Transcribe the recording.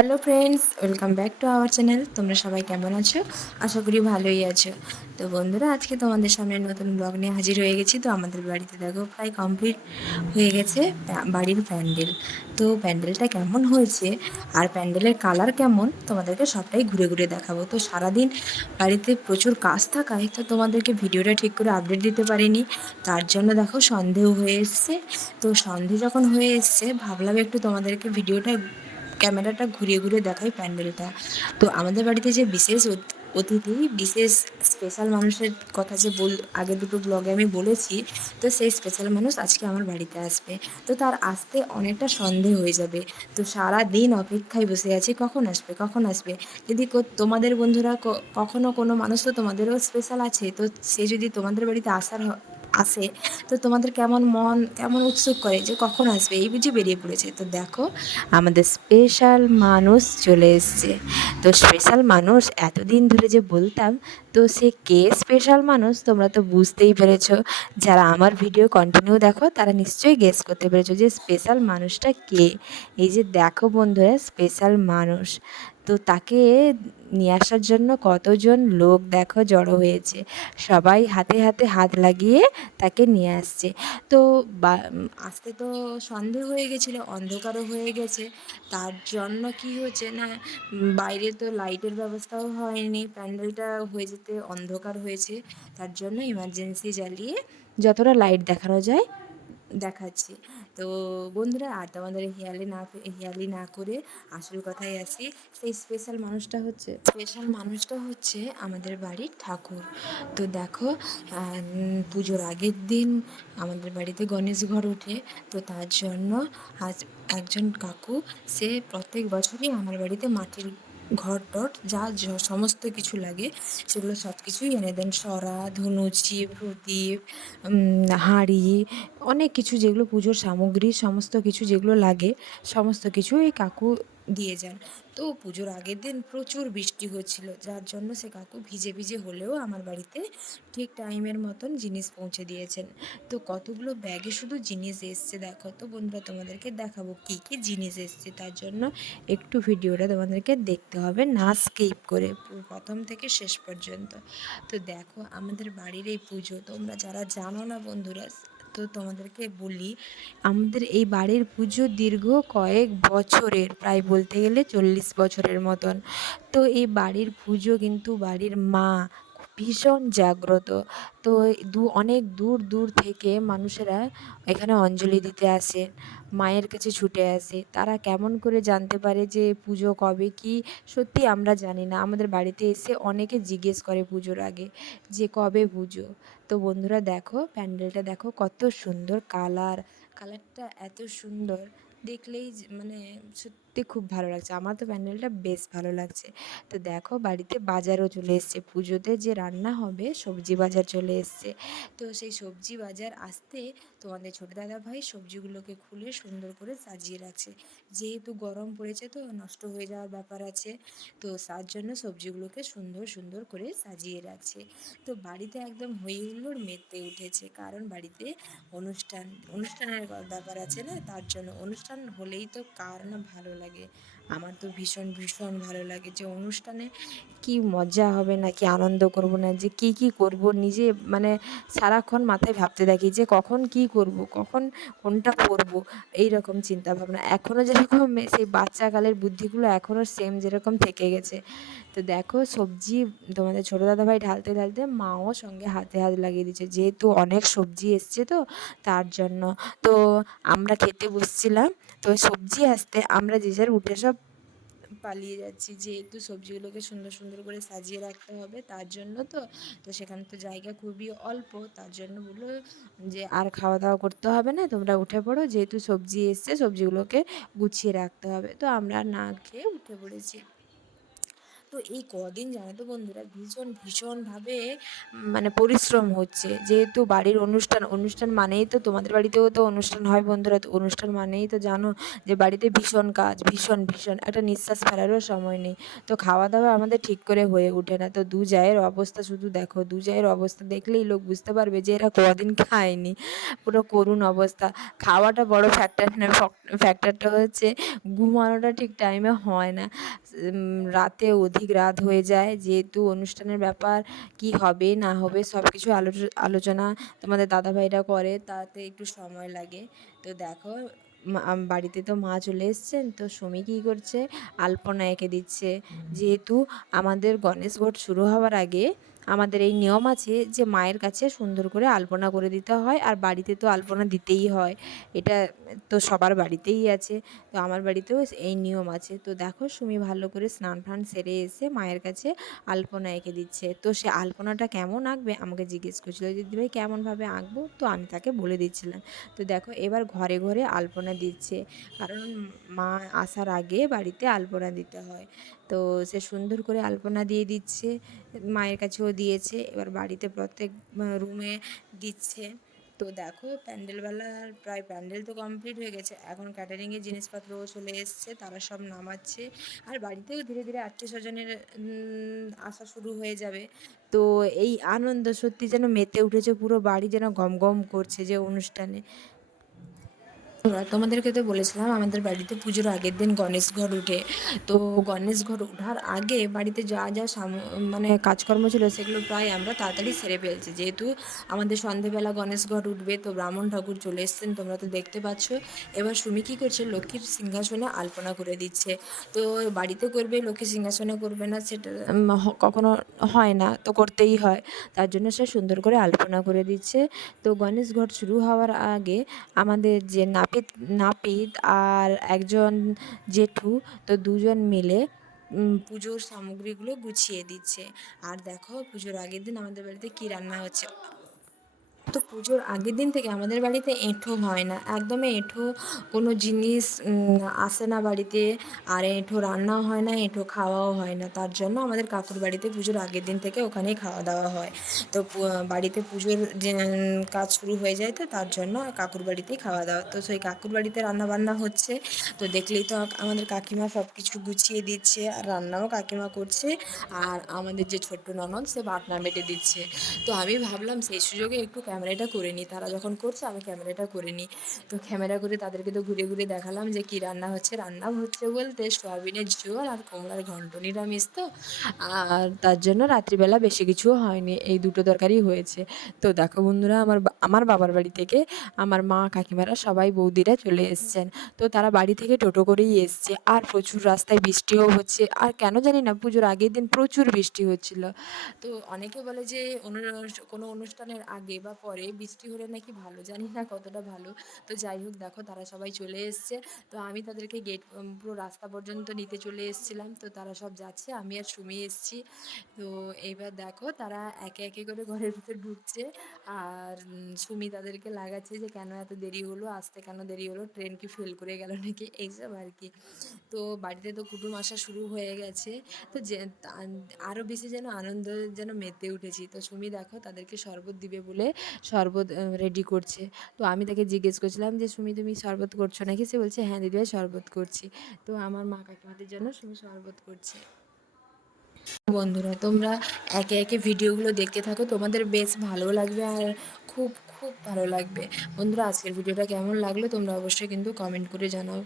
Hello friends welcome back to our channel তোমরা সবাই কেমন আছো? আশা করি ভালোই আছো। তো বন্ধুরা, আজকে তোমাদের সামনে নতুন ব্লগ নিয়ে হাজির হয়ে গেছি। তো আমাদের বাড়িতে দেখো, প্রায় কমপ্লিট হয়ে গেছে বাড়ির প্যান্ডেল। তো প্যান্ডেলটা কেমন হয়েছে আর প্যান্ডেলের কালার কেমন, তোমাদেরকে সবটাই ঘুরে ঘুরে দেখাবো। তো সারাদিন বাড়িতে প্রচুর কাজ থাকায় তো তোমাদেরকে ভিডিওটা ঠিক করে আপডেট দিতে পারিনি। তার জন্য দেখো সন্দেহ হয়ে এসছে। তো সন্ধে যখন হয়ে এসছে, ভাবলাম একটু তোমাদেরকে ভিডিওটা ক্যামেরাটা ঘুরিয়ে ঘুরিয়ে দেখাই প্যান্ডেলটা। তো আমাদের বাড়িতে যে বিশেষ অত- অতিথি, বিশেষ স্পেশাল মানুষের কথা যে বল, আগে দুটো ব্লগে আমি বলেছি, তো সেই স্পেশাল মানুষ আজকে আমার বাড়িতে আসবে। তো তার আসতে অনেকটা সন্দেহ হয়ে যাবে। তো সারা দিন অপেক্ষায় বসে আছি, কখন আসবে কখন আসবে? যদি তোমাদের বন্ধুরা কখনো কোনো মানুষ তো তোমাদেরও স্পেশাল আছে, তো সে যদি তোমাদের বাড়িতে আসার আসে তো তোমাদের কেমন মন, কেমন উৎসুক করে যে কখন আসবে? এই বুঝে বেরিয়ে পড়েছে। তো দেখো, আমাদের স্পেশাল মানুষ চলে এসছে। তো স্পেশাল মানুষ, এতদিন ধরে যে বলতাম, তো সে কে স্পেশাল মানুষ? তোমরা তো বুঝতেই পেরেছ। যারা আমার ভিডিও কন্টিনিউ দেখো, তারা নিশ্চয়ই গেস করতে পেরেছ যে স্পেশাল মানুষটা কে? এই যে দেখো বন্ধুরা স্পেশাল মানুষ। তো তাকে নিয়ে আসার জন্য কতজন লোক দেখো জড়ো হয়েছে। সবাই হাতে হাতে হাত লাগিয়ে তাকে নিয়ে আসছে। তো বা আসতে তো সন্ধে হয়ে গেছিল, অন্ধকারও হয়ে গেছে। তার জন্য কি হয়েছে না বাইরে তো লাইটের ব্যবস্থাও হয়নি, প্যান্ডেলটা হয়ে যেতে অন্ধকার হয়েছে। তার জন্য ইমার্জেন্সি জ্বালিয়ে যতটা লাইট দেখানো যায় দেখাচ্ছি। তো বন্ধুরা, আর তোমাদের হেয়ালি না হেয়ালি না করে আসল কথায় আসি সেই স্পেশাল মানুষটা হচ্ছে স্পেশাল মানুষটা হচ্ছে আমাদের বাড়ির ঠাকুর। তো দেখো পুজোর আগের দিন আমাদের বাড়িতে গণেশ ঘর ওঠে। তো তার জন্য আজ একজন কাকু, সে প্রত্যেক বছরই আমার বাড়িতে মাটির ঘর টট, যা সমস্ত কিছু লাগে, সেগুলো সব কিছুই এনে দেন। সরা ধনুচি প্রদীপ হাঁড়ি অনেক কিছু যেগুলো পুজোর সামগ্রী, সমস্ত কিছু যেগুলো লাগে, সমস্ত কিছু এই কাকু দিয়ে যান। তো পুজোর আগের দিন প্রচুর বৃষ্টি হচ্ছিল, যার জন্য সে কাকু ভিজে ভিজে হলেও আমার বাড়িতে ঠিক টাইমের মতন জিনিস পৌঁছে দিয়েছেন। তো কতগুলো ব্যাগে শুধু জিনিস এসছে দেখো তো বন্ধুরা, তোমাদেরকে দেখাবো কী কী জিনিস এসছে। তার জন্য একটু ভিডিওটা তোমাদেরকে দেখতে হবে, না স্কিপ করে প্রথম থেকে শেষ পর্যন্ত। তো দেখো আমাদের বাড়ির এই পুজো, তোমরা যারা জানো না বন্ধুরা তো তোমাদেরকে বলি। আমাদের এই বাড়ির পুজো দীর্ঘ কয়েক বছরের, প্রায় বলতে গেলে চল্লিশ বছরের মতন। তো এই বাড়ির পুজো কিন্তু বাড়ির মা ভীষণ জাগ্রত। তো দু, অনেক দূর দূর থেকে মানুষেরা এখানে অঞ্জলি দিতে আসে, মায়ের কাছে ছুটে আসে। তারা কেমন করে জানতে পারে যে পুজো কবে, কি? সত্যি আমরা জানি না। আমাদের বাড়িতে এসে অনেকে জিজ্ঞেস করে পুজোর আগে যে কবে পুজো? তো বন্ধুরা দেখো, প্যান্ডেলটা দেখো কত সুন্দর কালার। কালারটা এত সুন্দর। দেখলেই মানে সত্যি খুব ভালো লাগছে। আমার তো প্যান্ডেলটা বেশ ভালো লাগছে। তো দেখো বাড়িতে বাজারও চলে এসছে। পুজোতে যে রান্না হবে, সবজি বাজার চলে এসছে। তো সেই সবজি বাজার আসতে তোমাদের ছোটো দাদা ভাই সবজিগুলোকে খুলে সুন্দর করে সাজিয়ে রাখছে। যেহেতু গরম পড়েছে তো নষ্ট হয়ে যাওয়ার ব্যাপার আছে, তো তার জন্য সবজিগুলোকে সুন্দর সুন্দর করে সাজিয়ে রাখছে। তো বাড়িতে একদম হই হুল্লোড় মেতে উঠেছে, কারণ বাড়িতে অনুষ্ঠান, অনুষ্ঠানের ব্যাপার আছে না, তার জন্য অনুষ্ঠান হলেই তো কার না ভালো লাগে। লাগে। আমার তো ভীষণ ভীষণ ভালো লাগে যে অনুষ্ঠানে কি মজা হবে না, কি আনন্দ করব না, যে কি কি করব, নিজে মানে সারাক্ষণ মাথায় ভাবতে থাকি যে কখন কি করব, কখন কোনটা করব এই রকম চিন্তা ভাবনা এখনও যেরকম সেই বাচ্চাকালের বুদ্ধিগুলো এখনও সেম যেরকম থেকে গেছে। তো দেখো সবজি তোমাদের ছোটো দাদাভাই ঢালতে ঢালতে মাও সঙ্গে হাতে হাত লাগিয়ে দিচ্ছে যেহেতু অনেক সবজি এসছে তো, তার জন্য। তো আমরা খেতে বসছিলাম, তো সবজি আসতে আমরা যে যার উঠে সব পালিয়ে যাচ্ছি যেহেতু সবজিগুলোকে সুন্দর সুন্দর করে সাজিয়ে রাখতে হবে। তার জন্য তো তো সেখানে তো জায়গা খুবই অল্প। তার জন্য বলল যে আর খাওয়া দাওয়া করতে হবে না, তোমরা উঠে পড়ো। যেহেতু সবজি এসছে, সবজিগুলোকে গুছিয়ে রাখতে হবে। তো আমরা না খেয়ে উঠে পড়েছি। তো এই কদিন জানো তো বন্ধুরা ভীষণ, ভীষণভাবে মানে পরিশ্রম হচ্ছে। যেহেতু বাড়ির অনুষ্ঠান অনুষ্ঠান মানেই তো তোমাদের বাড়িতেও তো অনুষ্ঠান হয় বন্ধুরা, তো অনুষ্ঠান মানেই তো জানো যে বাড়িতে ভীষণ কাজ, ভীষণ ভীষণ, একটা নিঃশ্বাস ফেলারও সময় নেই। তো খাওয়া দাওয়া আমাদের ঠিক করে হয়ে ওঠে না। তো দু জায়ের অবস্থা শুধু দেখো, দু জায়ের অবস্থা দেখলেই লোক বুঝতে পারবে যে এরা কদিন খায়নি, পুরো করুণ অবস্থা। খাওয়াটা বড় ফ্যাক্টর ফ্যাক্টরটা হচ্ছে ঘুমানোটা ঠিক টাইমে হয় না। রাতে অধিক রাত হয়ে যায়। যেহেতু অনুষ্ঠানের ব্যাপার কি হবে না হবে সব কিছু আলোচ- আলোচনা তোমাদের দাদাভাইরা করে তাতে একটু সময় লাগে। তো দেখো বাড়িতে তো মা চলে এসছেন তো সুমি কী করছে? আলপনা এঁকে দিচ্ছে। যেহেতু আমাদের গণেশ ভোট শুরু হওয়ার আগে আমাদের এই নিয়ম আছে যে মায়ের কাছে সুন্দর করে আলপনা করে দিতে হয় আর বাড়িতে তো আলপনা দিতেই হয়। এটা তো সবার বাড়িতেই আছে। তো আমার বাড়িতেও এই নিয়ম আছে। তো দেখো সুমি ভালো করে স্নান ফান সেরে এসে মায়ের কাছে আলপনা এঁকে দিচ্ছে। তো সে আলপনাটা কেমন আঁকবে? আমাকে জিজ্ঞেস করছিল দিদিভাই কেমনভাবে আঁকবো? তো আমি তাকে বলে দিচ্ছিলাম। তো দেখো এবার ঘরে ঘরে আলপনা দিচ্ছে। কারণ মা আসার আগে বাড়িতে আলপনা দিতে হয়। তো সে সুন্দর করে আলপনা দিয়ে দিচ্ছে। মায়ের কাছেও দিয়েছে, এবার বাড়িতে প্রত্যেক রুমে দিচ্ছে। তো দেখো প্যান্ডেলওয়ালার প্রায় প্যান্ডেল তো কমপ্লিট হয়ে গেছে। এখন ক্যাটারিংয়ের জিনিসপত্রও চলে এসছে, তারা সব নামাচ্ছে। আর বাড়িতেও ধীরে ধীরে আত্মীয় স্বজনের আসা শুরু হয়ে যাবে। তো এই আনন্দ সত্যি যেন মেতে উঠেছে, পুরো বাড়ি যেন গম গম করছে যে অনুষ্ঠানে। তোমাদেরকে তো বলেছিলাম, আমাদের বাড়িতে পুজোর আগের দিন গণেশ ঘর উঠে। তো গণেশ ঘর ওঠার আগে বাড়িতে যা যা মানে কাজকর্ম ছিল সেগুলো প্রায় আমরা তাড়াতাড়ি সেরে ফেলছি। যেহেতু আমাদের সন্ধেবেলা গণেশ ঘর উঠবে, তো ব্রাহ্মণ ঠাকুর চলে এসছেন, তোমরা তো দেখতে পাচ্ছ। এবার সুমি কী করছে, লক্ষ্মীর সিংহাসনে আলপনা করে দিচ্ছে। তো বাড়িতে করবে লক্ষ্মীর সিংহাসনে করবে না, সেটা কখনো হয় না, তো করতেই হয়। তার জন্য সে সুন্দর করে আলপনা করে দিচ্ছে। তো গণেশ ঘর শুরু হওয়ার আগে আমাদের যে নাপিত নাপিত আর একজন জেঠু, তো দুজন মিলে পুজোর সামগ্রীগুলো গুছিয়ে দিচ্ছে। আর দেখো পুজোর আগের দিন আমাদের বাড়িতে কী রান্না হচ্ছে? তো পুজোর আগের দিন থেকে আমাদের বাড়িতে এঁঠো হয় না। একদমই এঁঠো কোনো জিনিস আসে না বাড়িতে। আর এঁঠো রান্নাও হয় না, এঁঠো খাওয়াও হয় না। তার জন্য আমাদের কাকুর বাড়িতে পুজোর আগের দিন থেকে ওখানেই খাওয়া দাওয়া হয়। তো বাড়িতে পুজোর কাজ শুরু হয়ে যায় তো তার জন্য কাকুর বাড়িতেই খাওয়া দাওয়া। তো সেই কাকুর বাড়িতে রান্না বান্না হচ্ছে। তো দেখলেই তো আমাদের কাকিমা সব কিছু গুছিয়ে দিচ্ছে আর রান্নাও কাকিমা করছে। আর আমাদের যে ছোট্ট ননদ, সে বাটনা মেটে দিচ্ছে। তো আমি ভাবলাম সেই সুযোগে একটু ক্যামেরাটা করে নিই তারা যখন করছে, আমি ক্যামেরাটা করে নিই তো ক্যামেরা করে তাদেরকে তো ঘুরে ঘুরে দেখালাম যে কী রান্না হচ্ছে। রান্না হচ্ছে বলতে সোয়াবিনের ঝোল আর কুমড়ার ঘন্ট, নিরামিষ তো। আর তার জন্য রাত্রিবেলা বেশি কিছুও হয়নি। এই দুটো তরকারি হয়েছে। তো দেখো বন্ধুরা, আমার আমার বাবার বাড়ি থেকে আমার মা, কাকিমারা সবাই বৌদিরা চলে এসছেন। তো তারা বাড়ি থেকে টোটো করেই এসছে। আর প্রচুর রাস্তায় বৃষ্টিও হচ্ছে। আর কেন জানি না, পুজোর আগের দিন প্রচুর বৃষ্টি হচ্ছিল। তো অনেকে বলে যে কোনো অনুষ্ঠানের আগে বা পরে বৃষ্টি হলে নাকি ভালো, জানি না কতটা ভালো। তো যাই হোক, দেখো তারা সবাই চলে এসছে। তো আমি তাদেরকে গেট পুরো রাস্তা পর্যন্ত নিতে চলে এসেছিলাম। তো তারা সব যাচ্ছে, আমি আর সুমি এসছি। তো এইবার দেখো তারা একে একে করে ঘরের ভিতর ঢুকছে। আর সুমি তাদেরকে লাগাচ্ছে যে, কেন এত দেরি হলো? আসতে কেন দেরি হলো? ট্রেন কি ফেল করে গেল নাকি? এইসব আর কি। তো বাড়িতে তো কুটুম আসা শুরু হয়ে গেছে। তো যে আরও বেশি যেন আনন্দ যেন মেতে উঠেছি। তো সুমি দেখো তাদেরকে শরবত দিবে বলে শরবত রেডি করছে। তো আমি তাকে জিজ্ঞেস করছিলাম যে, সুমি, তুমি শরবত করছ নাকি? সে বলছে হ্যাঁ দিদিভাই শরবত করছি। তো আমার মা কাকিমাদের জন্য সুমি শরবত করছে। বন্ধুরা, তোমরা একে একে ভিডিওগুলো দেখতে থাকো। তোমাদের বেশ ভালো লাগবে আর খুব খুব ভালো লাগবে। বন্ধুরা, আজকের ভিডিওটা কেমন লাগল তোমরা অবশ্যই কিন্তু কমেন্ট করে জানাও।